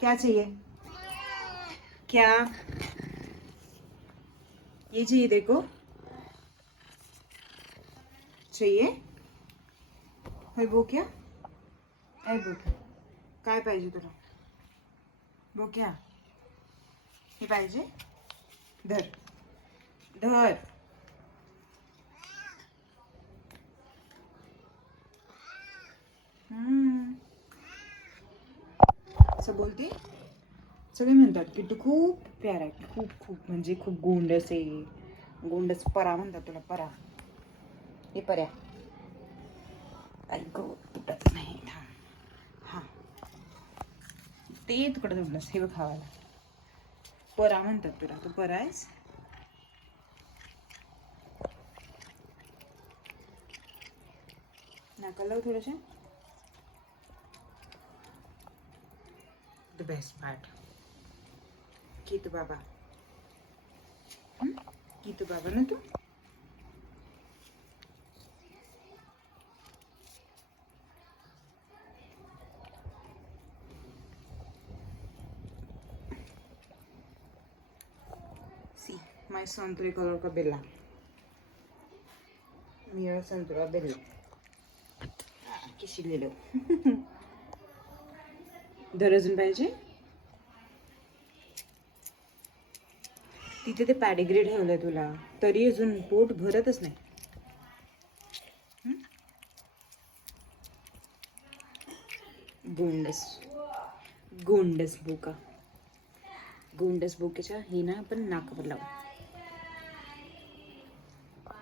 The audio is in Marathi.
क्या चाहिए? क्या ये चाहिए? देखो चाहिए. होय बोक्या. काय बोक्या? काय पाहिजे तुला? बोक्या हे पाहिजे. धर धर. असं बोलते. सगळे म्हणतात की तू खूप प्यारा आहे, खूप खूप म्हणजे खूप गोंडस आहे. गोंडस परा म्हणतात तुला. परा हे पर्या. ऐक तुटत नाही. हा ते तुकडं जमलंस हे खावायला. परा म्हणतात तुला. तू परा आहेस. नाका लाव थोडंसं. The best part. कितू बाबा. कितू बाबा ना तू. सी माय संतरे कलर का बेला. मेरा संतरा बेला. किशी लिहिलं. दर अजून पाहिजे. तिथे ते पॅडिग्री ठेवलंय तुला तरी अजून पोट भरतच नाही. गोंडस गोंडस बोका. गोंडस बोकेच्या हे ना आपण नाकावर लावू.